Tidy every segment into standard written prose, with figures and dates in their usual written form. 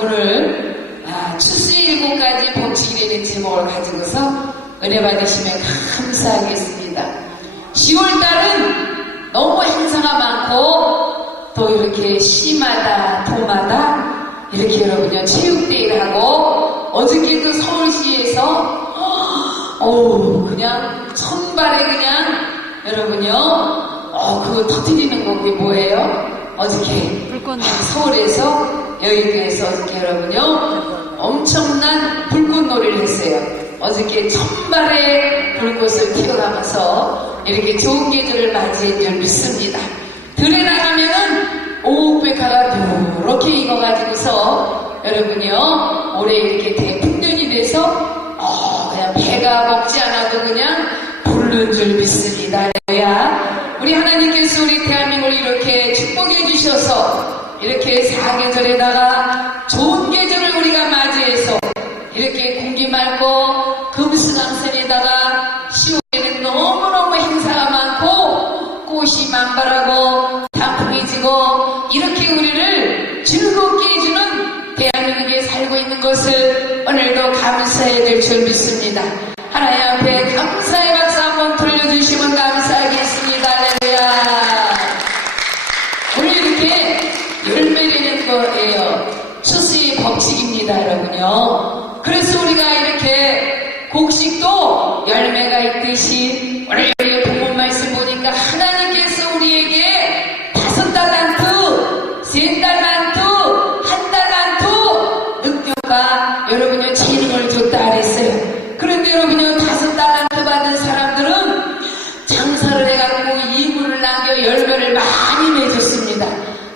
오늘 추수의 7가지 법칙이라는 제목을 가지고서 은혜 받으시면 감사하겠습니다. 10월달은 너무 행사가 많고 또 이렇게 시마다 도마다 이렇게 여러분요 체육대회를 하고 어저께도 서울시에서 그냥 천발에 그냥 여러분요 그거 터뜨리는 거 그게 뭐예요? 어저께 서울에서 여의도에서 어저께 여러분요 엄청난 불꽃놀이를 했어요. 어저께 천발의 불꽃을 튀어나가면서 이렇게 좋은 계절을 맞이한 줄 믿습니다. 들에 나가면은 오백화가 이렇게 익어가지고서 여러분요 올해 이렇게 대풍년이 돼서 그냥 배가 먹지 않아도 그냥 부른 줄 믿습니다. 우리 하나님께서 우리 대한민국을 이렇게 축복해 주셔서 이렇게 사계절에다가 좋은 계절을 우리가 맞이해서 이렇게 공기 맑고 금수강산에다가 10월에는 너무너무 행사가 많고 꽃이 만발하고 단풍이 지고 이렇게 우리를 즐겁게 해주는 대한민국에 살고 있는 것을 오늘도 감사해야 될 줄 믿습니다. 하나님 앞에 감사의 박수 한번 돌려주시면 감사하겠습니다. 할렐루야. 오늘 이렇게 열매 내는 거예요. 추수의 법칙입니다, 여러분요. 그래서 우리가 이렇게 곡식도 열매가 있듯이 오늘 우리 본문 말씀 보니까 하나님께서 우리에게 5달란트, 3달란트, 1달란트 능력과 여러분요 재능을 줬다 그랬어요. 그런데 여러분요 5달란트 받은 사람들은 장사를 해갖고 이물을 남겨 열매를 많이 맺었습니다.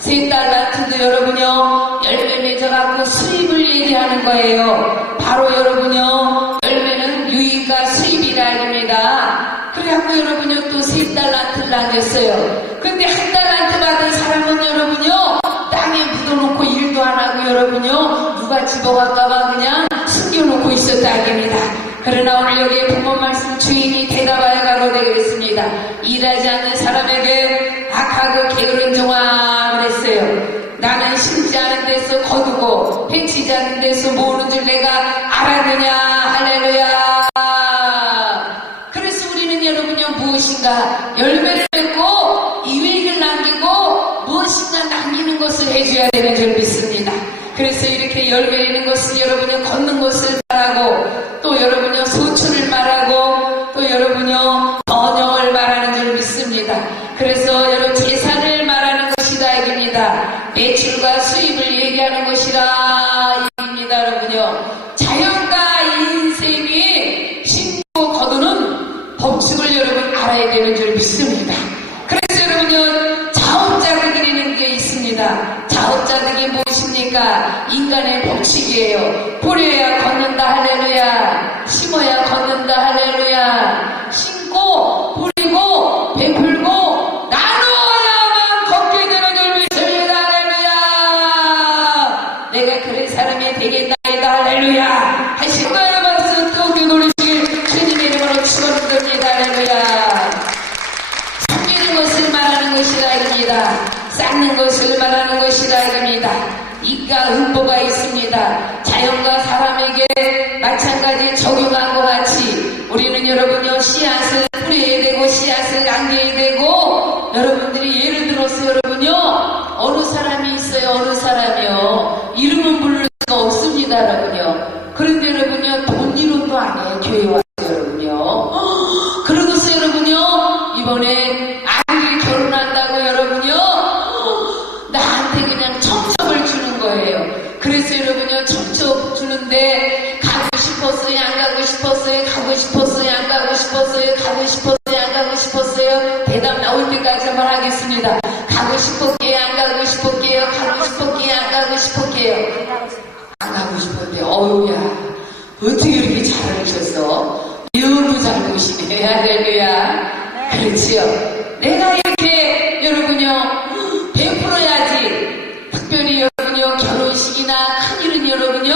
3달란트도 여러분요 열매 맺어갖고 수입을 얘기하는 거예요. 바로 여러분요 열매는 유익과 수입이라 합니다. 그래갖고 여러분요 또 3달란트를 남겼어요. 근데 1달란트 받은 사람은 여러분요 땅에 묻어놓고 일도 안 하고 여러분요 누가 집어갈까봐 그냥 숨겨놓고 있었다 합니다. 그러나 오늘 여기에 본문 말씀 주인이 대답하여 가로되겠습니다. 일하지 않는 사람에게 악하고 게으른 종아 그랬어요. 나는 심지 않은 데서 거두고 해치지 않는 데서 모으는 줄 내가 알았느냐. 할렐루야. 그래서 우리는 여러분요 무엇인가 열매를 맺고 이익을 남기고 무엇인가 남기는 것을 해줘야 되는 줄 믿습니다. 그래서 이렇게 열매 내는 것은 여러분요 걷는 것을 말하고 또 여러분요 소출을 말하고 또 여러분요 번영을 말하는 줄 믿습니다. 그래서 여러분 재산을 말하는 것이다 이깁니다. 매출과 수입을 얘기하는 것이라 이깁니다. 여러분요 자연과 인생이 신고 거두는 법칙을 여러분 알아야 되는 줄 믿습니다. 그래서 여러분요 자업자득이라는 게 있습니다. 자업자득이 무엇입니까? 인간의 법칙이에요. 뿌려야 걷는다 할렐루야. 심어야 걷는다 할렐루야. 심고 뿌리고 베풀고 나누어야만 걷게 되는 줄 믿습니다. 할렐루야. 내가 그런 사람이 되겠다 할렐루야. 하시고 나의 박수 또 놀리시길 주님의 이름으로 축원드립니다. 할렐루야. 섬기는 것을 말하는 것이라 입니다. 쌓는 것을 말하는 것이라 입니다. 이가 흠보가 있습니다. 자연과 사람에게 마찬가지 적용한 것 같이 우리는 여러분요 씨앗을 뿌려야 되고 씨앗을 남겨야 되고 여러분들이 예를 들어서 여러분요 어느 사람이 있어요. 어느 사람이요 이름은 부를 수가 없습니다. 여러분요 그런데 여러분요 돈 이름도 안 해요. 교회 와서 여러분요 그러고서 여러분요 이번에 아들이 결혼한다고 여러분요 나한테 그냥 첩첩을 주는 거예요. 그래서 여러분요 첩첩 주는데 가고 싶었어요. 안 가고 싶었어요. 가고 싶었어요. 안 가고 싶었어요. 가고 싶었어요. 안 가고 싶었어요. 대답 나올 때까지만 하겠습니다. 가고 싶었게요. 안 가고 싶었게요. 가고 싶었게요. 안 가고 싶었게요. 안 가고 싶었대요. 어우야 어떻게 이렇게 잘하셨어? 너무 잘 보시네. 할렐루야. 그렇지요. 내가 이렇게 여러분요 베풀어야지. 특별히 여러분요 결혼식이나 큰일은 여러분요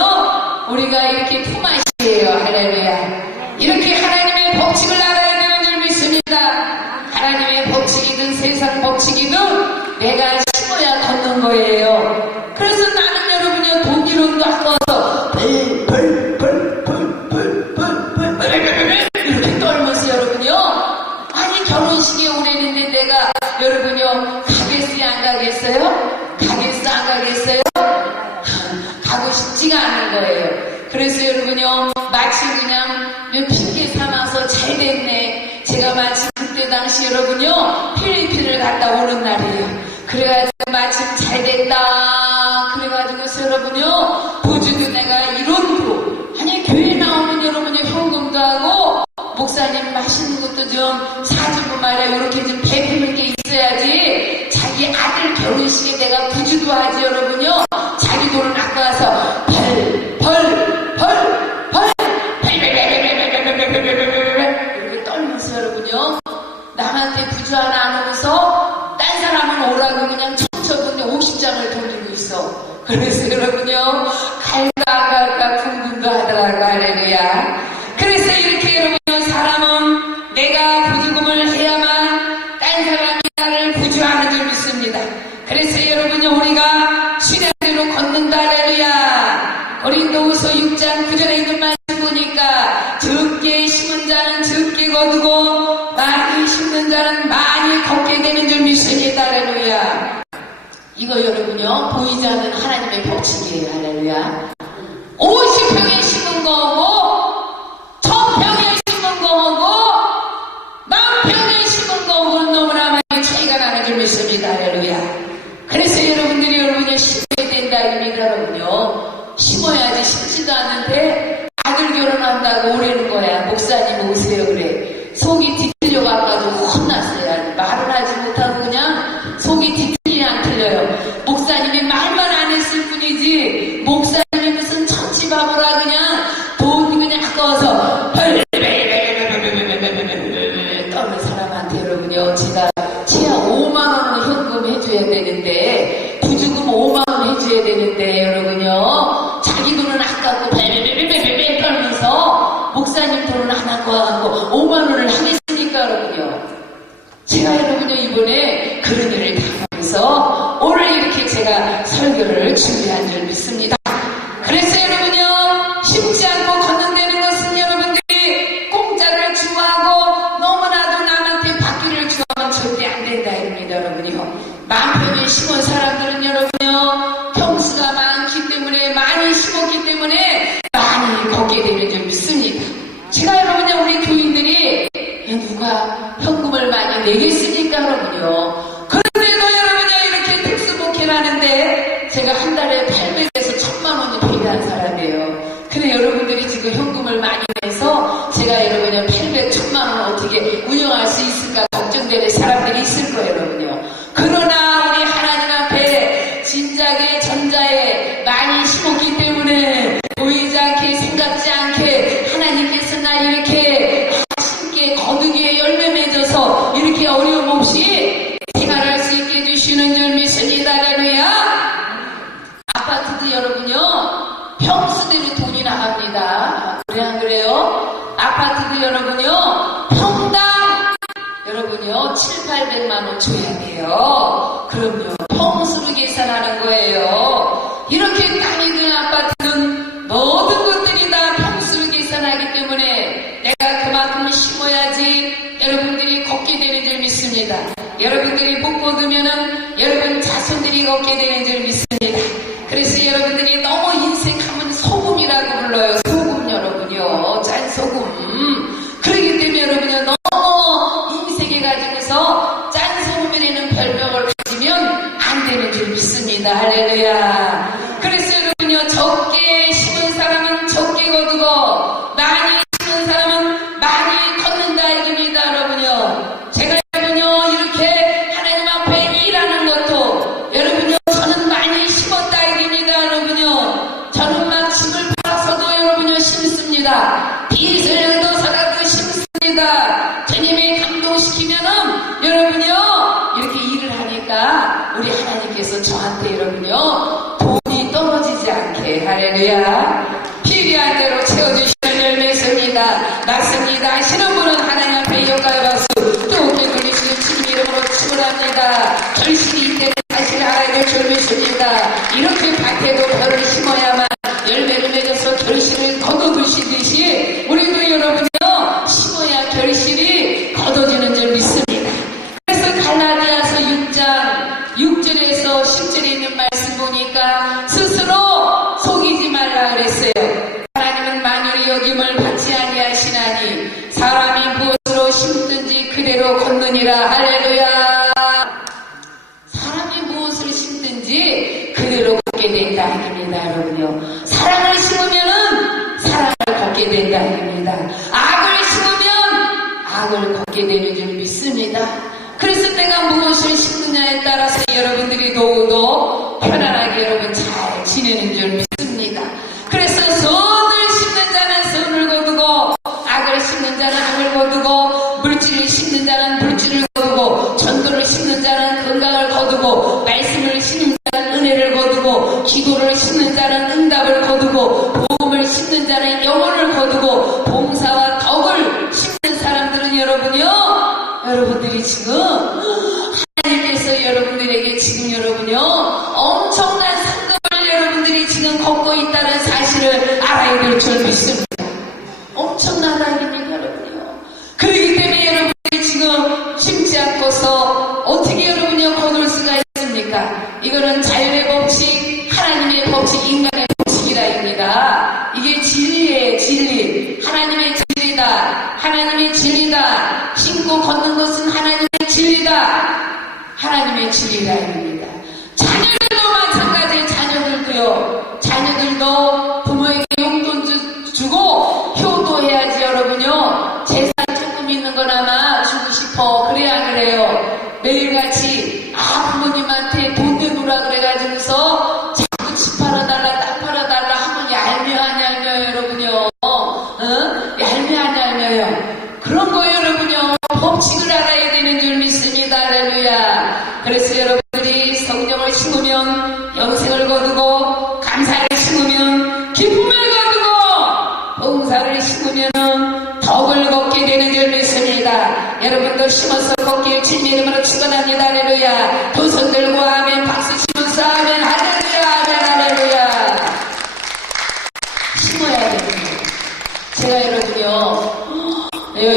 우리가 이렇게 품앗이에요. 할렐루야. 이렇게 하나님의 법칙을 알아야 되는 줄 믿습니다. 하나님의 법칙이든 세상 법칙이든 내가 심어야 걷는 거예요. 그래서 나는 여러분요 돈 이름도 아까워서 이렇게 떨면서 여러분요. 아니 결혼식에 오래는데 내가 여러분요 가겠어요 안 가겠어요? 가겠어 안 가겠어요? 가고 싶지가 않은 거예요. 그래서 여러분요 마치 그냥 핑계 삼아서 잘 됐네. 제가 마치 그때 당시 여러분요 필리핀을 갔다 오는 날이에요. 그래가지고 마침 잘 됐다. 그래가지고서 여러분요 보주도 내가 이론도 아니 교회 나오면 여러분요 현금도 하고 목사님 맛있는 것도 좀 사주고 말이야. 이렇게 좀 베푸는 게 있어야지. 자기 아들 결혼식에 내가 부주도 하지 여러분요. 자기 돈은 아까워서 이렇게 떨면서 여러분요. 남한테 부주 하나 안 오면서 딴 사람은 오라고 그냥 척척 50장을 돌리고 있어. 그래서 여러분요. 갈까 안 갈까 궁금도 하더라고. 할렐루야. 그래서 이렇게 여러분 사람은 내가 부주금을 해야만 딴 사람이 나를 부주하는 줄 믿습니다. 그래서 여러분요 우리가 시대대로 걷는다. 할렐루야. 고린도후서 6장 9절에 있는 말씀 보니까 적게 심은 자는 적게 거두고 많이 심는 자는 많이 걷게 되는 줄 믿습니다. 할렐루야. 이거 여러분요 보이지 않는 하나님의 법칙이에요. 할렐루야. 50평에 심은 거고 1000평에 심은 거하고 10,000평에 심은 거하고는 너무나 많이 차이가 나는 줄 믿습니다. 할렐루야. 그래서 여러분들이 여러분이 심어야 된다 입니다. 여러분요 심어야지 심지도 않는데 아들 결혼한다고 오래는 거야. 목사님 오세요 그래. 속이 뒤틀려고 아까도 혼났어요. 말을 하지 못하고 그냥 속이 뒤틀리지 안 틀려요. 목사님이 말만 안 했을 뿐이지 목사님이 무슨 천치바보라 그냥 돈 그냥 아까워서 떠는 사람한테 여러분요 제가 최하 5만원은 현금 해줘야 되는데 부주금 5만원 해줘야 되는데 여러분요 자기 돈은 아깝고 떨면서 목사님 돈은 안 갖고 와갖고 5만원을 하겠습니까 여러분요. 제가 여러분요 이번에 그런 일을 당하면서 오늘 이렇게 제가 설교를 준비한 줄 믿습니다. 그래서 여러분요 쉽지 않고 걷는다는 것은 여러분들이 공짜를 좋아하고 너무나도 남한테 받기를 좋아하면 절대 안 된다 입니다. 여러분요 만평에 심은 사람들은 여러분요 평수가 많기 때문에 많이 심었기 때문에 많이 걷게 되는 줄 믿습니다. 제가 여러분요 우리 교인들이 누가 현금을 많이 내겠습니까 여러분요. 그런데도 여러분요 이렇게 특수목회를 하는데 제가 한 달에 800에서 1000만 원이 필요한 사람이에요. 근데 여러분들이 지금 현금을 많이 내서 제가 여러분요 800, 1000만 원 어떻게 운영할 수 있을까 걱정되는 사람들이 있을 거예요 여러분요. 그러나 우리 하나님 앞에 진작에 전자에 많이 심었기 때문에 보이지 않게 생각지 않게 하나님께서 날 이렇게 심게 거두기에 열매 맺어서 이렇게 어려움 없이 생활할 수 있게 해주시는 줄 믿습니다. 할렐루야. 아파트도 여러분요 평수대로 돈이 나갑니다. 그래 안 그래요? 아파트도 여러분요 평당 여러분요 700~800만 원 줘야 돼요. 그럼요 평수로 계산하는 거예요. 이렇게 땅이 든 아파트는 모든 것들이 다 평수로 계산하기 때문에 내가 그만큼 심어야지 여러분들이 걷게 되는 줄 믿습니다. 여러분들이 못 걷으면은 여러분 자손들이 걷게 되는 줄 믿습니다. 그래서 여러분들이 너무 인생하면 소금이라고 불러요. 소금 여러분요 짠소금. 그렇기 때문에 여러분요 너무 인색해가지고서 짠소금이라는 별명을 가지면 안 되는 줄 믿습니다. 할렐루야. 그래서 여러분요 적게 심은 사람은 적게 거두고 많이 심은 사람은 많이 걷는다 얘기입니다. 여러분요 제가 여러분요 이렇게 하나님 앞에 일하는 것도 여러분요 저는 많이 심었다 얘기입니다. 여러분요 저는 막 짐을 팔아서도 여러분요 심습니다. 빚을 져서라도 심습니다. 주님이 감동시키면은 여러분요 이렇게 일을 하니까 우리 하나님께서 저한테 여러분요 돈이 떨어지지 않게 할렐루야 필요한 대로 채워주시는 줄 믿습니다. 맞습니다 하시는 분은 하나님 앞에 영광의 박수 또 어깨 돌리시는 주님 이름으로 축원합니다. 절실히 이때는 사실 알아야 될 줄 믿습니다. 이렇게 밭에도 별을 심어야만 주리라. 할렐루야. 사람이 무엇을 심든지 그대로 걷게 된다 아닙니다, 여러분요. 사랑을 심으면은 사랑을 걷게 된다 아닙니다. 악을 심으면 악을 걷게 되는 줄 믿습니다. 그래서 내가 무엇을 심느냐에 따라서 여러분들이 더욱더 편안하게 여러분 잘 지내는 줄 믿습니다. 그래서 선을 심는 자는 선을 거두고 악을 심는 자는 악을 거두고 물질을 심는 자는 물질을 거두고 전도를 심는 자는 건강을 거두고 말씀을 심는 자는 은혜를 거두고 기도를 심는 자는 응답을 거두고 복음을 심는 자는 영혼을 거두고 봉사와 덕을 심는 사람들은 여러분들이 지금 하나님께서 여러분들에게 지금 여러분요 엄청난 상급을 여러분들이 지금 걷고 있다는 사실을 알아야 될 줄 믿습니다. 엄청난 아닙니까 여러분요. 그렇기 때문에 여러분들이 지금 심지 않고서 어떻게 여러분요 거둘 수가 있습니까? 이거는 자연의 법칙, 하나님의 법칙, 인간의 법칙이라입니다. 이게 진리예요. 진리. 하나님의 진리다. 하나님의 진리다. 신고 걷는 것은 하나님의 진리다. 하나님의 진리라입니다. 자녀들도 마찬가지예요. 자녀들도 부모에게 용돈 주고 효도해야지 여러분요. 재산 조금 있는 거나마 주고 싶어. 그래야 그래요. 매일같이 부모님한테 돈 내놓으라 그래가지고서 자꾸 집 팔아달라 땅 팔아달라 하면 얄미워 여러분요. 얄미워요. 그런 거 여러분요 법칙을 알아야 되는 줄 믿습니다. 할렐루야. 그래서 여러분들이 성령을 심으면 영생을 거두고 감사를 심으면 기쁨을 거두고 봉사를 심으면 덕을 걷게 되는 줄 믿습니다. 여러분도 심어서 걷길 주님의 이름으로 축원합니다. 할렐루야. 두 손 들고 아멘 박수 치면서 아멘 할렐루야 아멘 할렐루야. 심어야 됩니다. 제가 여러분요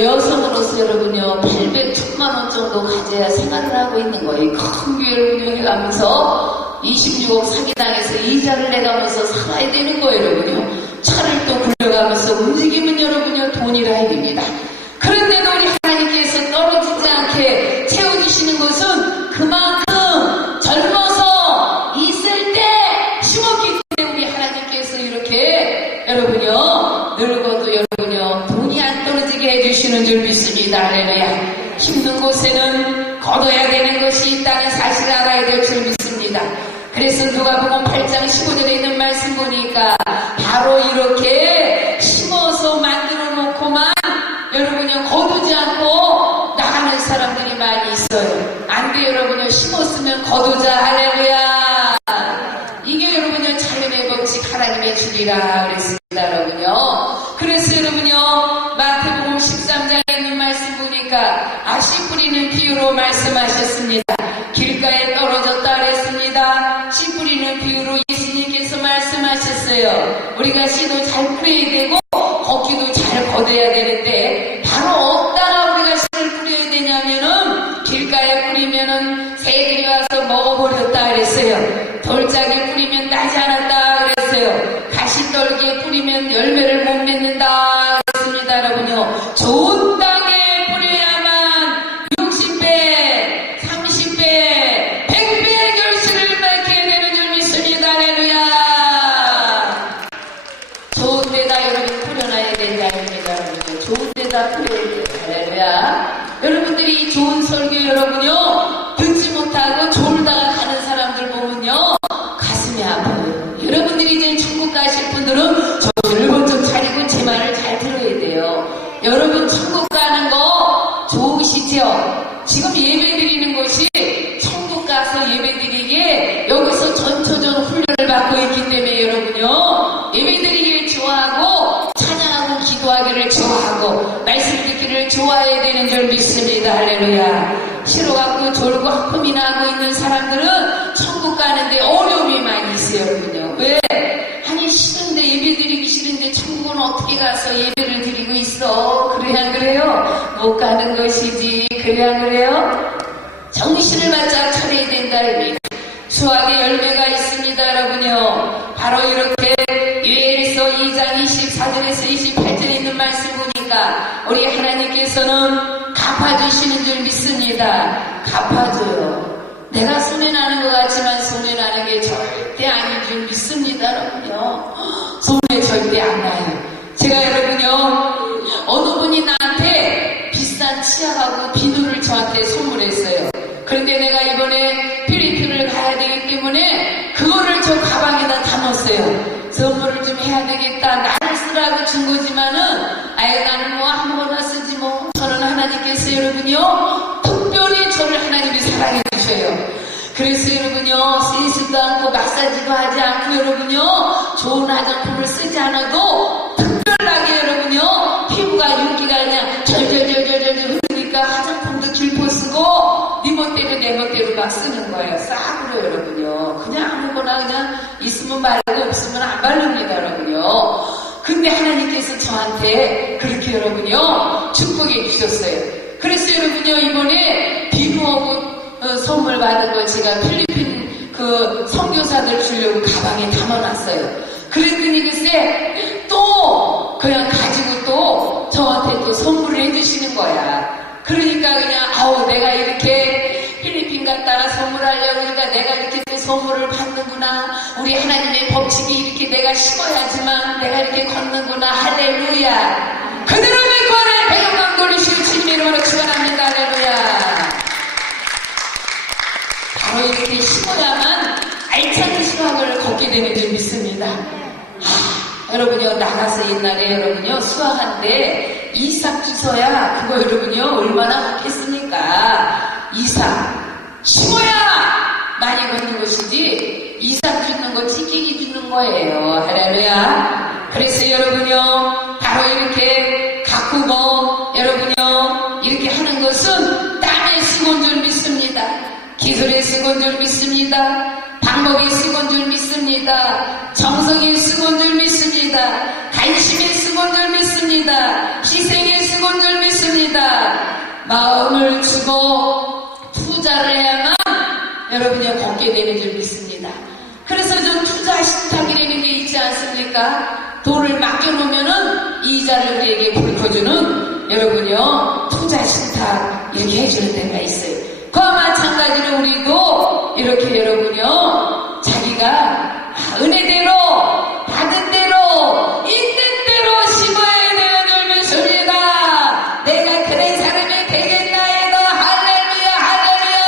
여성으로서 여러분요 800천만 원 정도 가져야 생활을 하고 있는 거예요. 큰 교회를 운영해가면서 26억 사기당해서 이자를 내가면서 살아야 되는 거예요. 여러분요 차를 또 굴려가면서 움직이면 여러분요 돈이라 해입니다. 그런데도 우리 하나님께서 떨어지지 않게 채워주시는 것은 그만큼 젊어서 있을 때 심었기 때문에 우리 하나님께서 이렇게 여러분요 늙어도 여러분요 돈이 안 떨어지게 해주시는 줄 믿습니다. 할렐루야. 힘든 곳에는 거둬야 되는 것이 있다는 사실을 알아야 될 줄 믿습니다. 그래서 누가복음 8장 15절에 있는 말씀 보니까 바로 이렇게 심어서 만들어 놓고만 여러분요 거두지 않고 나가는 사람들이 많이 있어요. 안 돼 여러분요. 심었으면 거두자. 할렐루야. 이게 여러분요 자연의 법칙 하나님의 줄이라 그랬습니다. 여러분요. 그래서 여러분요 마태복음 13장에 있는 말씀 보니까 아씨 뿌리는 비유로 말씀하셨습니다. 길가에 떨어졌다 그랬습니다. 씨 뿌리는 비유로 예수님께서 말씀하셨어요. 우리가 씨도 잘 뿌려야 되고 걷기도 잘 걷어야 되는데 바로 어디다가 우리가 씨를 뿌려야 되냐면은 길가에 뿌리면은 새들이 와서 먹어버렸다 그랬어요. 돌짝에 뿌리면 나지 않았다 그랬어요. 가시떨기에 뿌리면 열매를 못 맺는다 그랬습니다. 여러분요 좋은 땅에 뿌려야만 60배 30배 100배의 결실을 맺게 되는 줄 믿습니다. 할렐루야. 좋은 데다 여러분 뿌려놔야 된다입니다. 좋은 데다 뿌려야 돼요. 할렐루야. 여러분들이 좋은 설교 여러분요 듣지 못하고 졸다가 가는 사람들 보면요 가슴이 아파요. 여러분들이 이제 천국 가실 분들은 정신을 번쩍 차리고 제 말을 잘 들어야 돼요. 여러분 천국 가는 거 좋으시죠? 지금 예배 드리는 것이 천국 가서 예배 드리기에 여기서 전초전 훈련을 받고 있기 때문에 여러분요 예배 드리기를 좋아하고 찬양하고 기도하기를 좋아하고 말씀 듣기를 좋아해야 되는 줄 믿습니다. 할렐루야. 싫어갖고 졸고 아픔이나 하고 있는 사람들은 천국 가는데 어려움이 많이 있어요. 여러분요. 왜? 아니 싫은데 예배 드리기 싫은데 천국은 어떻게 가서 예배를 드리고 있어? 그래야 안 그래요? 못 가는 것이지. 그래야 안 그래요? 정신을 바짝 차려야 된다. 수학의 열매가 있습니다. 여러분요. 바로 이렇게 유엘서 2장 24절에서 28절에 있는 말씀 보니까 우리 하나님께서는 갚아주시는 줄 믿습니다. 갚아줘요. 내가 손해나는 것 같지만 손해나는 게 절대 아닌 줄 믿습니다. 여러분요. 손해 절대 안 나요. 제가 여러분요, 어느 분이 나한테 비싼 치약하고 비누를 저한테 선물했어요. 그런데 내가 이번에 필리핀을 가야 되기 때문에 그거를 저 가방에다 담았어요. 선물을 좀 해야 되겠다. 나를 쓰라고 준 거지만은 아예 나는 뭐 아무거나 쓰지 뭐. 저는 하나님께서 여러분요, 특별히 저를 하나님이 사랑해 주셔요. 그래서 여러분요, 세수도 않고 마사지도 하지 않고 여러분요, 좋은 화장품을 쓰지 않아도 특별하게 여러분요, 피부가 윤기가 그냥 절절절절절 흐르니까 화장품도 길포 쓰고 네 멋대로 내 멋대로 막 쓰는 거예요. 싹으로 여러분요. 그냥 아무거나 그냥 있으면 바르고 없으면 안 바릅니다. 여러분요. 근데 하나님께서 저한테 그렇게 여러분요, 축복해 주셨어요. 그래서 여러분요, 이번에 비누하고 선물 받은 걸 제가 필리핀 그 선교사들 주려고 가방에 담아놨어요. 그랬더니 글쎄 또 그냥 가지고 또 저한테 또 선물을 해주시는 거야. 그러니까 그냥 아우 내가 이렇게 필리핀 갔다가 선물하려고 그러니까 내가 이렇게 또 선물을 받는구나. 우리 하나님의 법칙이 이렇게 내가 심어야지만 내가 이렇게 걷는구나. 할렐루야. 그대로 믿고 하나님 백영광 돌리시고 주님의 이름으로 축원합니다. 할렐루야. 바로 이렇게 심어야만 알차게 수확을 걷게 되는 줄 믿습니다. 여러분요, 나가서 옛날에 여러분요, 수확한데 이삭 주서야 그거 여러분요, 얼마나 먹겠습니까? 이삭 심어야 많이 걷는 것이지 이삭 주는 거 찌개기 주는 거예요. 할렐루야. 그래서 여러분요, 바로 이렇게 가꾸고 여러분요, 이렇게 하는 것은 땀에 쓰고인 줄 믿습니다. 기술에 쓰고인 줄 믿습니다. 방법에 쓰고인 줄 믿습니다. 정성에 쓰고인 줄 믿습니다. 관심에 쓰고인 줄 믿습니다. 희생에 쓰고인 줄 믿습니다. 마음을 주고 투자를 해야만 여러분이 걷게 되는 줄 믿습니다. 그래서 전 투자 신탁이라는 게 있지 않습니까? 돈을 맡겨놓으면은 이자를 우리에게 굴려주는 여러분요, 투자 신탁 이렇게 해주는 데가 있어요. 그와 마찬가지로 우리도 이렇게 여러분요, 자기가 은혜대로 받은 대로 있는 대로 심어야 되는 줄 믿습니다. 내가 그런 사람이 되겠나 해도 할렐루야 할렐루야.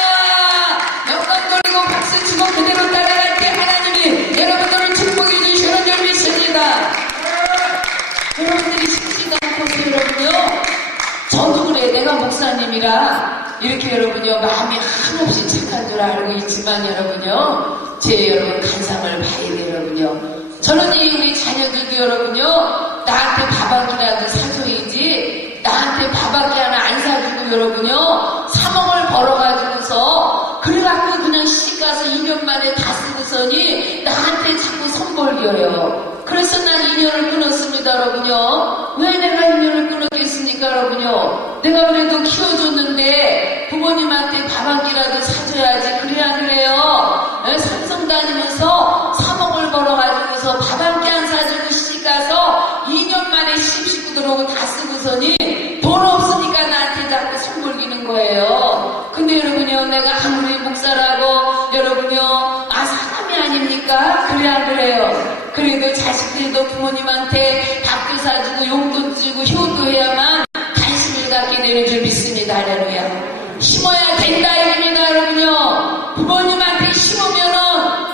영광 돌리고 박수 치고 그대로 따라갈 때 하나님이 여러분들을 축복해 주시는 줄 믿습니다. 여러분들이 쉽지가 않고 여러분요, 저도 그래. 내가 목사님이라 이렇게 여러분요, 마음이 한없이 착한 줄 알고 있지만 여러분요, 제 여러분 간상을 봐야 돼요. 여러분요. 저는 우리 자녀들도 여러분요, 나한테 밥 한 끼라도 사줘야지, 나한테 밥 한 끼 하나 안 사주고 여러분요, 3억을 벌어가지고서 그래갖고 그냥 시집가서 2년 만에 다 쓰고서니 나한테 자꾸 손벌겨요. 그래서 난 인연을 끊었습니다. 여러분요. 왜 내가 인연을 끊었겠습니까? 여러분요. 내가 그래도 키워줬는데 부모님한테 밥 한 끼라도 사줘야지. 그래야 그래요. 삼성 다니면서 3억을 벌어가지고서 밥 한 끼 안 사주고 시집가서 2년 만에 시집 들어오고 다 쓰고서니 돈 없으니까 나한테 자꾸 손벌기는 거예요. 근데 여러분요, 내가 아무리 목사라고 여러분요, 사람이 아닙니까? 그래야 그래요. 그래도 자식들도 부모님한테 밥도 사주고 용돈 주고 효도해야만 관심을 갖게 되는 줄 믿습니다. 할렐루야. 심어야 된다 이겁니다. 여러분요, 부모님한테 심으면은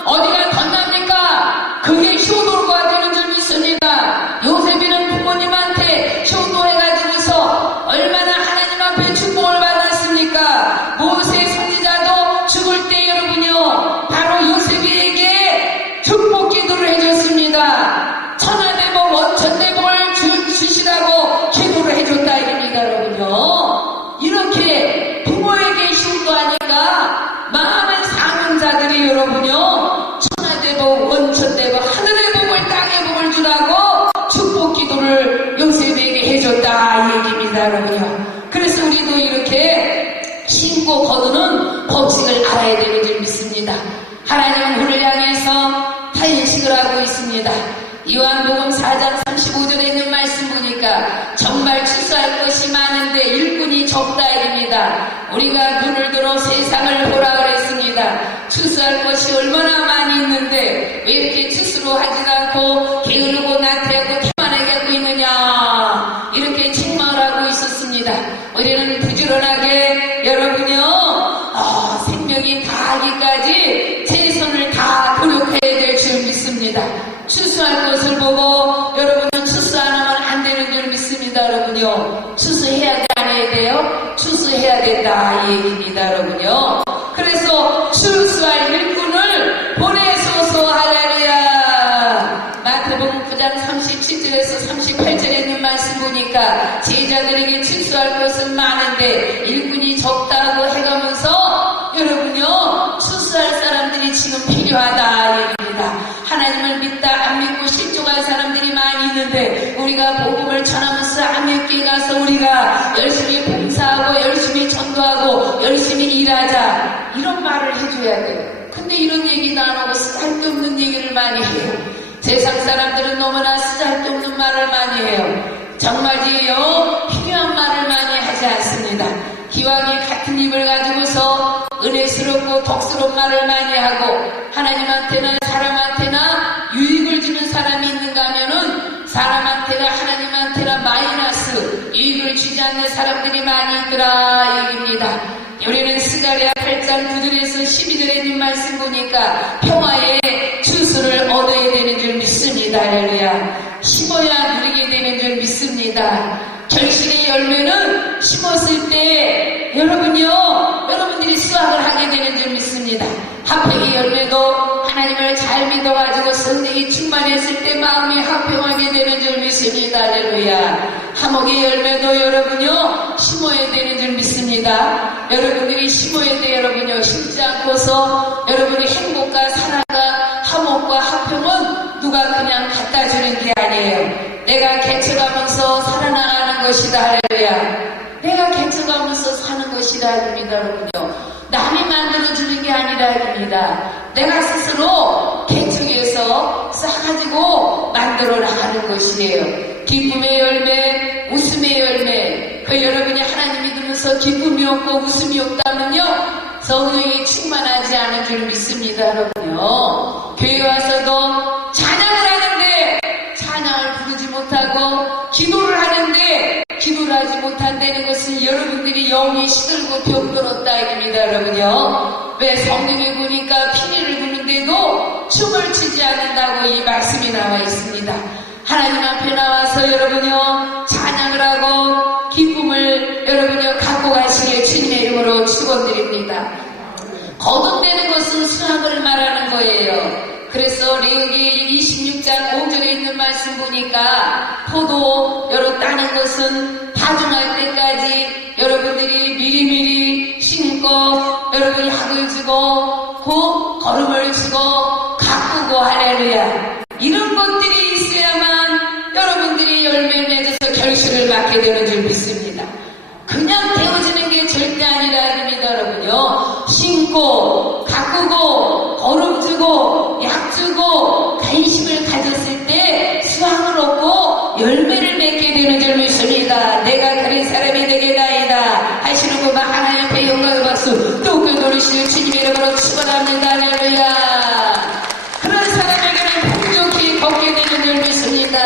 어디가 건납니까? 그게 효도가 되는 줄 믿습니다. 요셉이는 부모님한테 효도해가지고서 얼마나 하나님 앞에 축복을 받았습니까? 모세 선지자도 죽을 때 여러분요, 바로 요셉에게 축복 기도를 해줬습니다. 천하대복 원천대복을 주시라고 기도를 해줬다 이겁니다. 여러분요, 이렇게 부모에게 효도하니까 많은 사명자들이 여러분요, 천하대복 원천대복 하늘의 복을 땅의 복을 주라고 축복 기도를 요셉에게 해줬다 이 얘기입니다. 여러분요. 그래서 우리도 이렇게 심고 거두는 법칙을 알아야 되는 줄 믿습니다. 하나님은 우리를 향해서 탄식을 하고 있습니다. 요한복음 4장 35절에 있는 말씀 보니까 정말 추수할 것이 많은데 일꾼이 적다 이릅니다. 우리가 눈을 들어 세상을 보라 그랬습니다. 추수할 것이 얼마나 많이 있는데 왜 이렇게 추수로 하지도 않고 게으르고 나태하고 태만하게 하고 있느냐, 이렇게 책망을 하고 있었습니다. 우리는 부지런하게 여러분요, 생명이 다하기까지 최선을 다 노력해야 될 줄 믿습니다. 추수할 것을 보고 여러분은 추수 안 하면 안 되는 줄 믿습니다. 여러분요, 추수해야 돼, 안 해야 돼요? 추수해야 된다 이 얘기입니다. 여러분요, 그래서 추수할 일꾼을 보내소서. 할렐루야. 마태복음 9장 37절에서 38절에 있는 말씀 보니까 제자들에게 추수할 것은 많은데 일꾼이 적다고 해가면서 여러분요, 추수할 사람들이 지금 필요하다 얘기입니다. 하나님을 믿다 안 믿고 실족할 사람들이 많이 있는데 우리가 복음을 전하면서 안 믿게 가서 우리가 열심히 봉사하고 열심히 전도하고 열심히 일하자, 이런 말을 해줘야 돼요. 근데 이런 얘기도 안 하고 쓸데없는 얘기를 많이 해요. 세상 사람들은 너무나 쓸데없는 말을 많이 해요. 정말이에요, 필요한 말을 많이 하지 않습니다. 기왕이 같은 입을 가지고서 은혜스럽고 덕스러운 말을 많이 하고 하나님한테나 사람한테나 유익을 주는 사람이 있는가 하면은 사람한테나 하나님한테나 마이너스 유익을 주지 않는 사람들이 많이 있더라 얘기입니다. 우리는 스가랴 8장 9절에서 12절에 있는 말씀 보니까 평화의 추수를 얻어야 되는 줄 믿습니다. 할렐루야. 심어야 누리게 되는 줄 믿습니다. 결실의 열매는 심었을 때 여러분요, 여러분들이 수확을 하게 되는 줄 믿습니다. 화평의 열매도 하나님을 잘 믿어가지고 성령이 충만했을 때 마음이 화평하게 되는 줄 믿습니다. 할렐루야. 화목의 열매도 여러분요, 심어야 되는 줄 믿습니다. 여러분들이 심어야 돼요. 여러분요, 심지 않고서 여러분의 행복과 사랑과 화목과 화평은 누가 그냥 갖다 주는 게 아니에요. 내가 개척하면서 살아나가는 것이다. 할렐루야. 내가 개척하면서 사는 것이다. 아닙니다. 여러분요, 남이 만들어주는 게 아니라 아닙니다. 내가 스스로 개척해서 싸가지고 만들어 나가는 것이에요. 기쁨의 열매, 웃음의 열매. 그 여러분이 하나님 믿으면서 기쁨이 없고 웃음이 없다면요, 성령이 충만하지 않은 줄 믿습니다. 여러분요, 교회 와서도 찬양을 하는데 찬양을 부르지 못하고 기도를 하는데 기도를 하지 못한다는 것은 여러분들이 영이 시들고 병들었다 얘기입니다. 여러분요, 왜 성경에 보니까 피리를 부는데도 춤을 추지 않는다고 이 말씀이 나와 있습니다. 하나님 앞에 나와서 여러분요, 찬양을 하고 기쁨을 여러분요 갖고 가시기에 주님의 이름으로 축원드립니다. 거듭되는 것은 수확을 말하는 거예요. 그래서 레위기 26장 5절에 있는 말씀 보니까 포도 따는 것은 파종할 때까지 여러분들이 미리미리 심고 여러분이 약을 주고 거름을 주고 가꾸고, 할렐루야, 이런 것들이 있어야만 여러분들이 열매를 맺어서 결실을 맡게 되는 줄 믿습니다. 그냥 되어지는 게 절대 아니라 아닙니다. 여러분요, 심고 가꾸고 거름 주고 약 주고 관심을 가졌을 때 수확을 얻고 열매를 맺게 되는 줄 믿습니다. 내가 그런 사람이 되겠나이다 하시는 분만 하나님 앞에 영광의 박수 뜨겁게 노리시는 주님의 이름으로 축원합니다. 할렐루야. 그런 사람에게는 풍족히 걷게 되는 줄 믿습니다.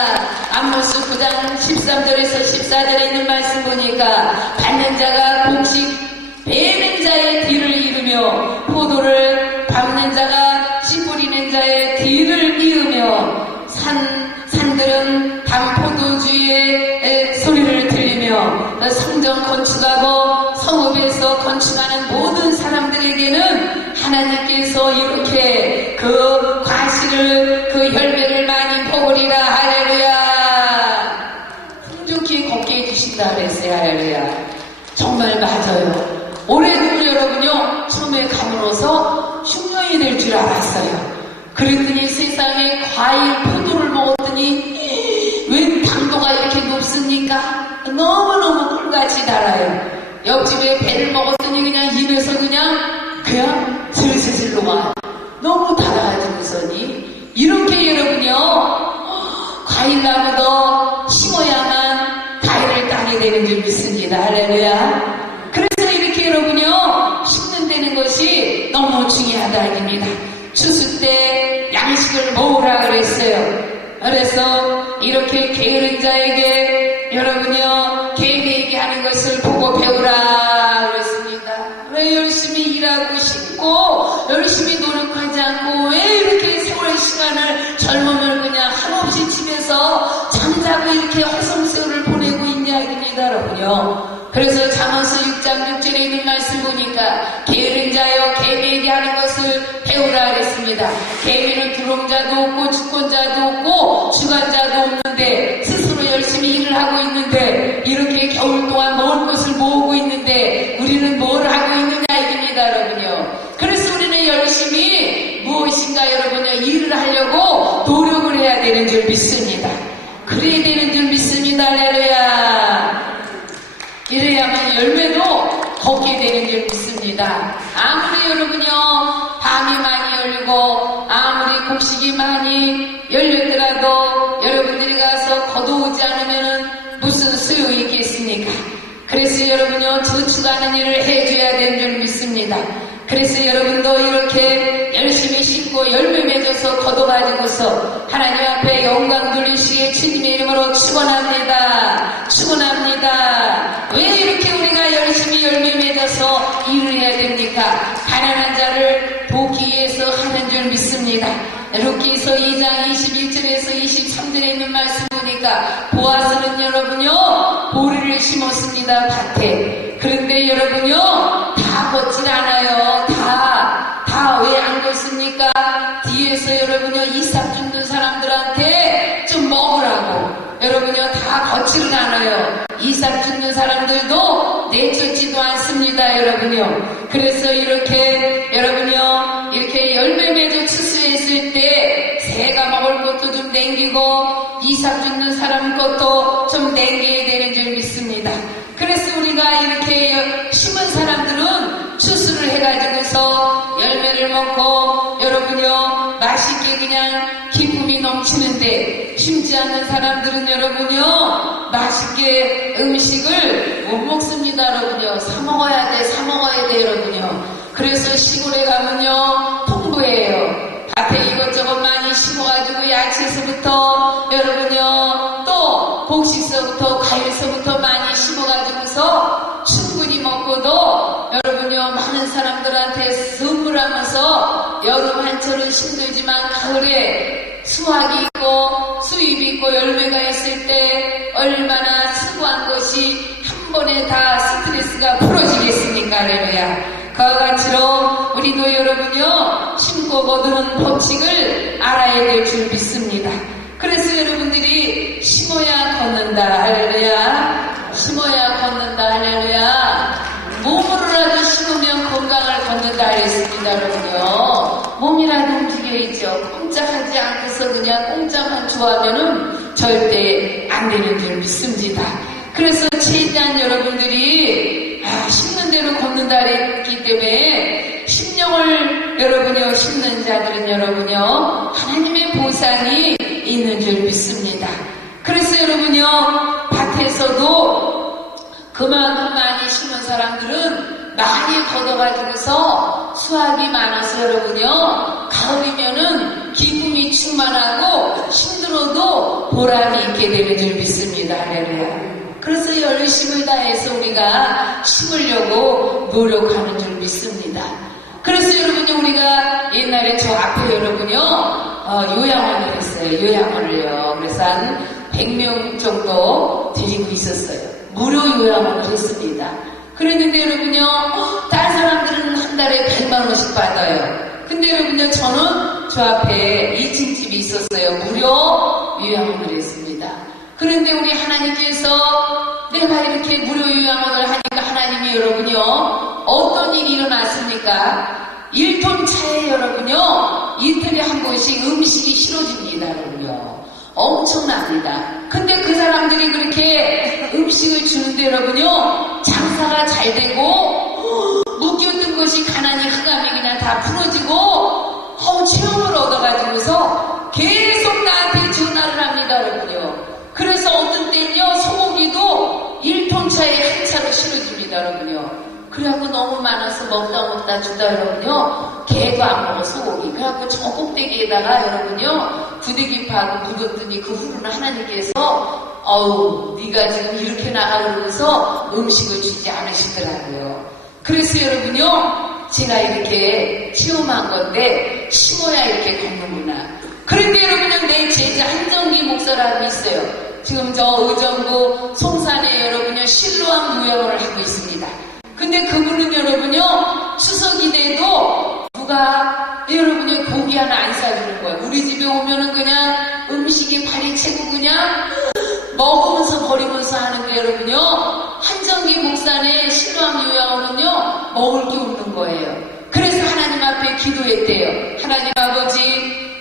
암모스 9장 13절에서 14절에 있는 말씀 보니까 받는 자가 곡식 베는 자의 뒤를 이으며 포도를 밟는 자가 씨 뿌리는 자의 뒤를 이으며 산들은 담포도주의 소리를 들리며 성전 건축하고 성읍에서 건축하는 모든 사람들에게는 하나님께서 이렇게 그 과실을 그 열매를 많이 먹으리라. 할렐루야. 풍족히 걷게 해주신다 그랬어요. 할렐루야. 정말 맞아요. 올해도 여러분요, 처음에 감으로서 흉년이 될 줄 알았어요. 그랬더니 세상에 과일 포도를 먹었더니 왜 당도가 이렇게 높습니까? 너무너무 꿀같이 달아요. 옆집에 배를 먹었더니 그냥 입에서 그냥 슬슬슬 녹아. 너무 달아가지고서니 이렇게 여러분요, 과일나무도 심어야만 과일을 따게 되는 줄 믿습니다. 할렐루야. 그래서 이렇게 여러분요, 심는다는 것이 너무 중요하다 아닙니다. 추수 때 양식을 모으라 그랬어요. 그래서 이렇게 게으른 자에게 여러분요, 개인에게 하는 것을 보고 배우라 그랬습니다. 왜 열심히 일하고 싶고 열심히 노력하지 않고 왜 이렇게 세월의 시간을 젊음을 그냥 한없이 집에서 잠자고 이렇게 허송세월을 보내고 있냐 입니다 여러분요. 그래서 잠언서 6장 6절에 있는 말씀 보니까 게으른 자여 개미에게 하는 것을 배우라 그랬습니다. 개미는 두롱자도 없고 주권자도 없고 주관자도 없는데 스스로 열심히 일을 하고 있는데 이렇게 겨울 동안 먹을 것을 모으고 있는데 우리는 뭘 하고 있느냐 이깁니다 여러분요. 그래서 우리는 열심히 무엇인가 여러분요, 일을 하려고 노력을 해야 되는 줄 믿습니다. 그래야 되는 줄 믿습니다. 할렐루야. 이래야만 열매도 걷게 되는 줄 믿습니다. 아무리 여러분요, 밤이 많이 열리고 아무리 곡식이 많이 열렸더라도 여러분들이 가서 거두지 않으면 무슨 소용이 있겠습니까? 그래서 여러분요, 저축하는 일을 해줘야 되는 줄 믿습니다. 그래서 여러분도 이렇게 열심히 심고 열매 맺어서 거둬가지고서 하나님 앞에 영광 돌리시기에 주님의 이름으로 축원합니다. 축원합니다. 왜 이렇게 우리가 열심히 열매 맺어서 일을 해야 됩니까? 가난한 자를 돕기 위해서 하는 줄 믿습니다. 룻기서 2장 21절에서 23절에 있는 말씀 보니까 보아스는 여러분요, 보리를 심었습니다. 밭에. 그런데 여러분요, 다 걷질 않아요. 다 왜 안 걷습니까? 뒤에서 여러분요, 이삭 줍는 사람들한테 좀 먹으라고 여러분요, 다 걷지는 않아요. 이삭 줍는 사람들도 내쫓지도 않습니다 여러분요. 그래서 이렇게 여러분요, 이렇게 열매 맺어 추수했을 때 새가 먹을 것도 좀 남기고 이삭 줍는 사람 것도 좀 남겨야 되는 줄 믿습니다. 그래서 우리가 이렇게 심은 사람들은 추수를 해가지고서 열매를 먹고 여러분요, 맛있게 그냥 기쁨이 넘치는데 심지 않는 사람들은 여러분요, 맛있게 음식을 못 먹습니다 여러분요. 사 먹어야 돼 여러분요. 그래서 시골에 가면요, 풍부해요. 밭에 이것저것 많이 심어가지고 야채서부터 여러분요, 또 곡식서부터 과일서부터 많이 심어가지고서 충분히 먹고도 여러분요, 많은 사람들한테 선물하면서 여름 한철은 힘들지만 가을에 수확이 있고 수입이 있고 열매가 있을 때 얼마나 수고한 것이 한 번에 다 스트레스가 풀어지겠습니까? 할렐루야. 그와 같이로 우리도 여러분요, 심고 거두는 법칙을 알아야 될 줄 믿습니다. 그래서 여러분들이 심어야 걷는다. 할렐루야. 심어야 걷는다. 할렐루야. 몸으로라도 심으면 건강을 걷는다 했습니다 여러분요. 몸이라도 움직여있죠. 꼼짝하지 않고서 그냥 공짜만 좋아하면은 절대 안 되는 줄 믿습니다. 그래서 최대한 여러분들이 심는 대로 걷는다 했기 때문에 심령을 여러분요, 심는 자들은 여러분요, 하나님의 보상이 있는 줄 믿습니다. 그래서 여러분요, 밭에서도 그만큼 많이 심은 사람들은 많이 걷어가지고서 수확이 많아서 여러분요, 가을이면은 기쁨이 충만하고 힘들어도 보람이 있게 되는 줄 믿습니다. 할렐루야. 그래서 열심을 다해서 우리가 심으려고 노력하는 줄 믿습니다. 그래서 여러분요, 우리가 옛날에 저 앞에 여러분요, 요양원을 했어요. 요양원을요. 그래서 한 100명 정도 데리고 있었어요. 무료 요양원을 했습니다. 그랬는데 여러분요, 다른 사람들은 한 달에 100만 원씩 받아요. 근데 여러분요, 저는 저 앞에 2층 집이 있었어요. 무료 요양원을 했습니다. 그런데 우리 하나님께서 내가 이렇게 무료 요양원을 하니까 하나님이 여러분요, 어떤 일이 일어났습니까? 1톤 차에 여러분요, 이틀에 한 번씩 음식이 실어집니다 여러분요. 엄청납니다. 근데 그 사람들이 그렇게 음식을 주는데 여러분요, 장사가 잘 되고 묶였던 것이 가난이 흑암이 그냥 다 풀어지고 체험을 얻어가지고서 계속 나한테 전화를 합니다 여러분요. 먹다 주다 여러분요. 개도 안 먹었어, 고기. 그래갖고 저 꼭대기에다가 여러분요. 부대기 파고 묻었더니 그 후로는 하나님께서 어우, 네가 지금 이렇게 나가 그러면서 음식을 주지 않으시더라고요. 그래서 여러분요. 제가 이렇게 체험한 건데 심어야 이렇게 걷는구나. 그런데 여러분요. 내 제자 한정기 목사라고 있어요. 지금 저 의정부 송산에 여러분요. 실로암 요양원을 하고 있습니다. 근데 그분은 여러분요. 추석이 돼도 누가 여러분이 고기 하나 안 사주는 거예요. 우리 집에 오면은 그냥 음식이 발이 채고 그냥 먹으면서 버리면서 하는데 여러분요. 한정기 목사네 실로암 요양원은요. 먹을 게 없는 거예요. 그래서 하나님 앞에 기도했대요. 하나님 아버지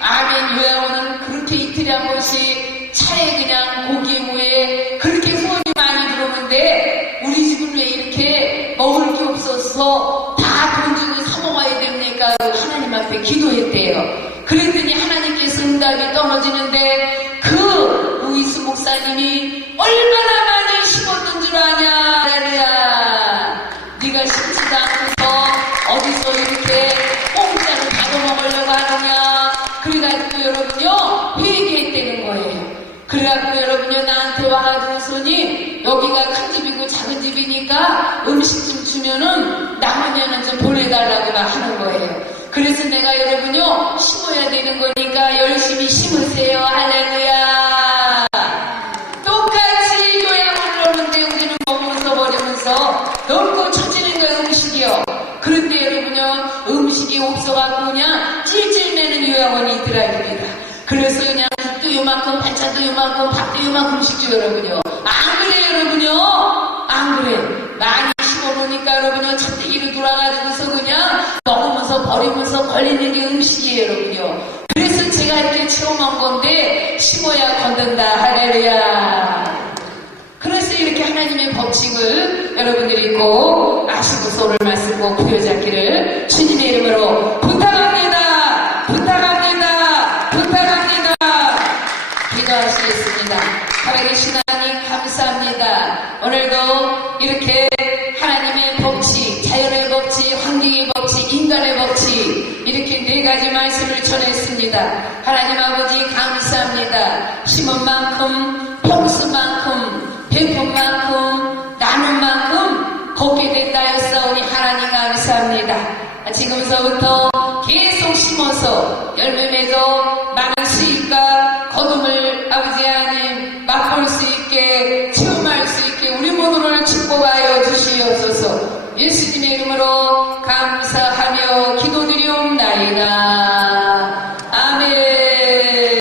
아멘 요양원은 그렇게 이틀에 한 번씩 차에 그냥 고기 무에 그렇게 후원이 많이 들어오는데 우리 집은 왜 이렇게 먹을 게 없어서 다 돈 주고 사 먹어야 됩니까? 하나님 앞에 기도했대요. 그랬더니 하나님께서 응답이 떨어지는데 그 루이스 목사님이 얼마나 많이 심었던 줄 아냐? 할렐루야. 네가 심지도 않고서 어디서 이렇게 공짜로 받아먹으려고 하느냐? 그래가지고 여러분요 회개했다는 거예요. 그래갖고 여러분요 나한테 와가지고 손이 여기가 큰 집이고 작은 집이니까 음식 좀 주면은 남으면은 좀 보내달라고 막 하는 거예요. 그래서 내가 여러분요 심어야 되는 거니까 열심히 심으세요. 할렐루야. 똑같이 요양을 오는데 우리는 먹으면서 버리면서 넓고 처지는 거 음식이요. 그런데 여러분요 음식이 없어갖고 그냥 찔찔매는 요양원이 있더랍니다. 그래서 그냥 국도 요만큼, 반찬도 요만큼, 밥도 요만큼씩 줘 여러분요. 안 그래 여러분요? 안 그래. 많이 심어놓으니까 여러분요 첫대기로 돌아가지고서 그냥 먹으면서 버리면서 걸리는 게 음식이에요 여러분요. 그래서 제가 이렇게 체험한 건데 심어야 건든다. 할렐루야. 그래서 이렇게 하나님의 법칙을 여러분들이 꼭 아시고서 오늘 말씀 꼭 부여잡기를 주님의 이름으로 부탁합니다. 부탁합니다. 기도하시겠습니다. 살아계신 하나님 감사합니다. 오늘도 이렇게 하나님의 법칙, 자연의 법칙, 환경의 법칙, 인간의 법칙 이렇게 네 가지 말씀을 전했습니다. 하나님 아버지 감사합니다. 심은 만큼, 평수 만큼, 베푼 만큼, 나눈 만큼 걷게 된다 하였사오니 하나님 감사합니다. 지금서부터 계속 심어서 열매 맺어 많은 수익과 거둠을 아버지 하나님 맛볼 수 있게 체험할 수 있게 우리 모두를 축복하여 주시옵소서. 예수님의 이름으로 감사하며 기도드리옵나이다.